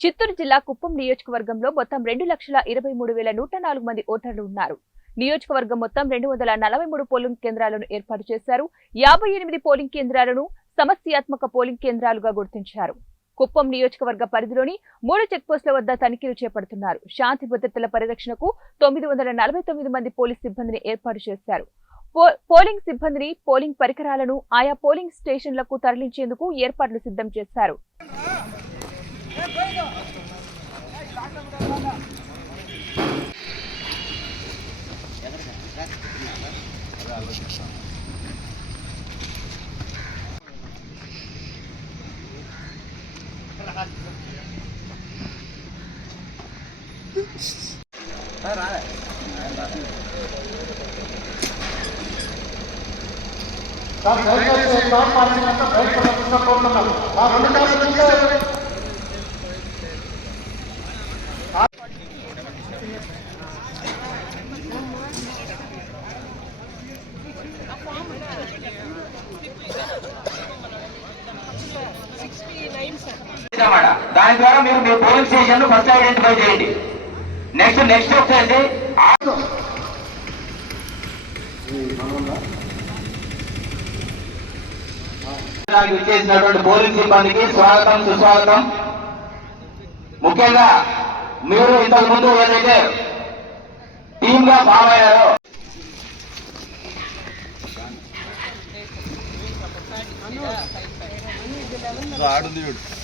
చిత్తూరు జిల్లా కుప్పం నియోజకవర్గంలో మొత్తం రెండు లక్షల ఇరవై మూడు వేల నూట నాలుగు మంది ఓటర్లు ఉన్నారు. నియోజకవర్గం మొత్తం రెండు వందల నలభై మూడు పోలింగ్ కేంద్రాలను ఏర్పాటు చేశారు. యాభై ఎనిమిది పోలింగ్ కేంద్రాలను సమస్యాత్మక పోలింగ్ కేంద్రాలుగా గుర్తించారు. కుప్పం నియోజకవర్గ పరిధిలోని మూడు చెక్పోస్టుల వద్ద తనిఖీలు చేపడుతున్నారు. శాంతి భద్రతల పరిరక్షణకు తొమ్మిది వందల నలభై తొమ్మిది మంది పోలీస్ సిబ్బందిని ఏర్పాటు చేశారు. పో- పోలింగ్ సిబ్బందిని పోలింగ్ పరికరాలను ఆయా పోలింగ్ స్టేషన్లకు తరలించేందుకు ఏర్పాట్లు సిద్ధం చేశారు. సార్ దయచేసి స్టాప్ బయట కోరుతున్నాం ఆ రెండు కార్లు దాని ద్వారా మీరు మీ పోలింగ్ స్టేషన్ను ఫస్ట్ ఐడెంటిఫై చేయండి. నెక్స్ట్ నెక్స్ట్ వచ్చేసి విచ్చేసినటువంటి పోలింగ్ సిబ్బందికి స్వాగతం సుస్వాగతం. ముఖ్యంగా మీరు ఇంతకు ముందు ఏదైతే టీమ్గా ఫామ్ ആടുന്നു വിട്ടു